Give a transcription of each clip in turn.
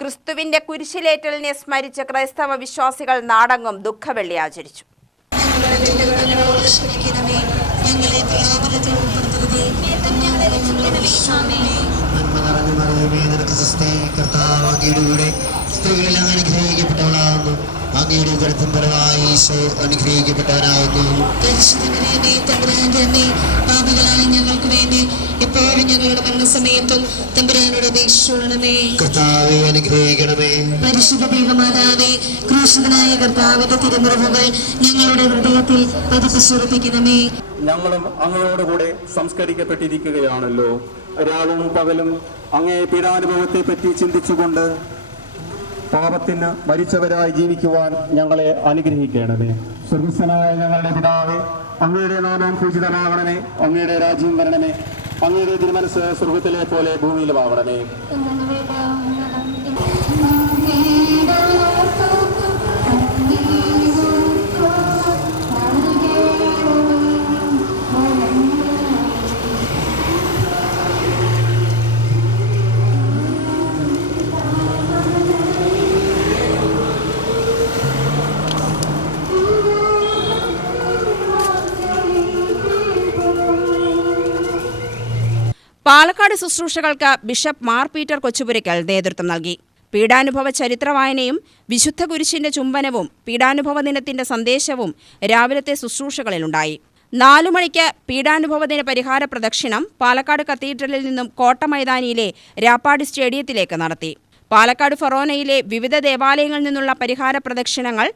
ക്രിസ്തുവിന്റെ കുരിശിലേറ്റലിനെ സ്മരിച്ച് ക്രൈസ്തവ വിശ്വാസികൾ നാടെങ്ങും ദുഃഖവെള്ളി ആചരിച്ചു. അങ്ങയുടെ ഉദരത്തിൻ ഫലമായി ഈശോ അനുഗ്രഹിക്കപ്പെട്ടവനാകുന്നു. പാപികളായ ഞങ്ങൾക്ക് വേണ്ടി എപ്പോഴും ഞങ്ങളുടെ മരണസമയത്തും തമ്പുരാനോട് അപേക്ഷിച്ചുകൊള്ളണമേ. കർത്താവേ അനുഗ്രഹിക്കണമേ. പരിശുദ്ധ ദൈവമാതാവേ, ക്രൂശിതനായ കർത്താവിന്റെ തിരുമുറിവുകൾ ഞങ്ങളുടെ ഹൃദയത്തിൽ പതിപ്പിച്ചുറപ്പിക്കണമേ. ഞങ്ങളും അങ്ങയോടുകൂടെ സംസ്കരിക്കപ്പെട്ടിരിക്കുകയാണല്ലോ. രാവും പകലും അങ്ങേ പീഡാനുഭവത്തെ പറ്റി ചിന്തിച്ചുകൊണ്ട് പാപത്തിന് മരിച്ചവരായി ജീവിക്കുവാൻ ഞങ്ങളെ അനുഗ്രഹിക്കണമേ. സ്വർഗസ്ഥനായ ഞങ്ങളുടെ പിതാവേ, അങ്ങയുടെ നാമം പൂജിതമാകണമേ. അങ്ങയുടെ രാജ്യം വരണമേ. അങ്ങയുടെ തിരുമനസ്സ് സ്വർഗത്തിലെ പോലെ ഭൂമിയിലുമാകണമേ. പാലക്കാട് ശുശ്രൂഷകൾക്ക് ബിഷപ്പ് മാർ പീറ്റർ കൊച്ചുപുരയ്ക്കൽ നേതൃത്വം നൽകി. പീഡാനുഭവ ചരിത്രവായനയും വിശുദ്ധ കുരിശിന്റെ ചുംബനവും പീഡാനുഭവ ദിനത്തിന്റെ സന്ദേശവും രാവിലത്തെ ശുശ്രൂഷകളിലുണ്ടായി. 4 മണിക്ക് പീഡാനുഭവ ദിന പരിഹാര പ്രദക്ഷിണം പാലക്കാട് കത്തീഡ്രലിൽ നിന്നും കോട്ട മൈതാനിയിലെ രാപ്പാടി സ്റ്റേഡിയത്തിലേക്ക് നടത്തി. പാലക്കാട് ഫൊറോനയിലെ വിവിധ ദേവാലയങ്ങളിൽ നിന്നുള്ള പരിഹാര പ്രദക്ഷിണങ്ങൾ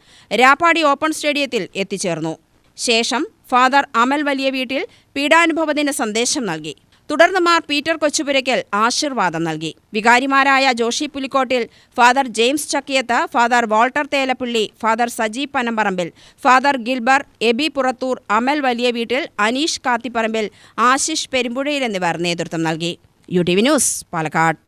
രാപ്പാടി ഓപ്പൺ സ്റ്റേഡിയത്തിൽ എത്തിച്ചേർന്നു. ശേഷം ഫാദർ അമൽ വലിയ വീട്ടിൽ പീഡാനുഭവ ദിന സന്ദേശം നൽകി. തുടർന്ന് മാർ പീറ്റർ കൊച്ചുപുരയ്ക്കൽ ആശീർവാദം നൽകി. വികാരിമാരായ Joshi Pulikkottil, father James Chakkiyath, father Walter Thelappilly, father Saji Panamparambil, father Gilbert, Eby Purathur, Amal Valiya Veettil, Aneesh കാത്തിപ്പറമ്പിൽ, Ashish പെരുമ്പുഴയിൽ എന്നിവർ നേതൃത്വം നൽകി. UTV news, Palakkad.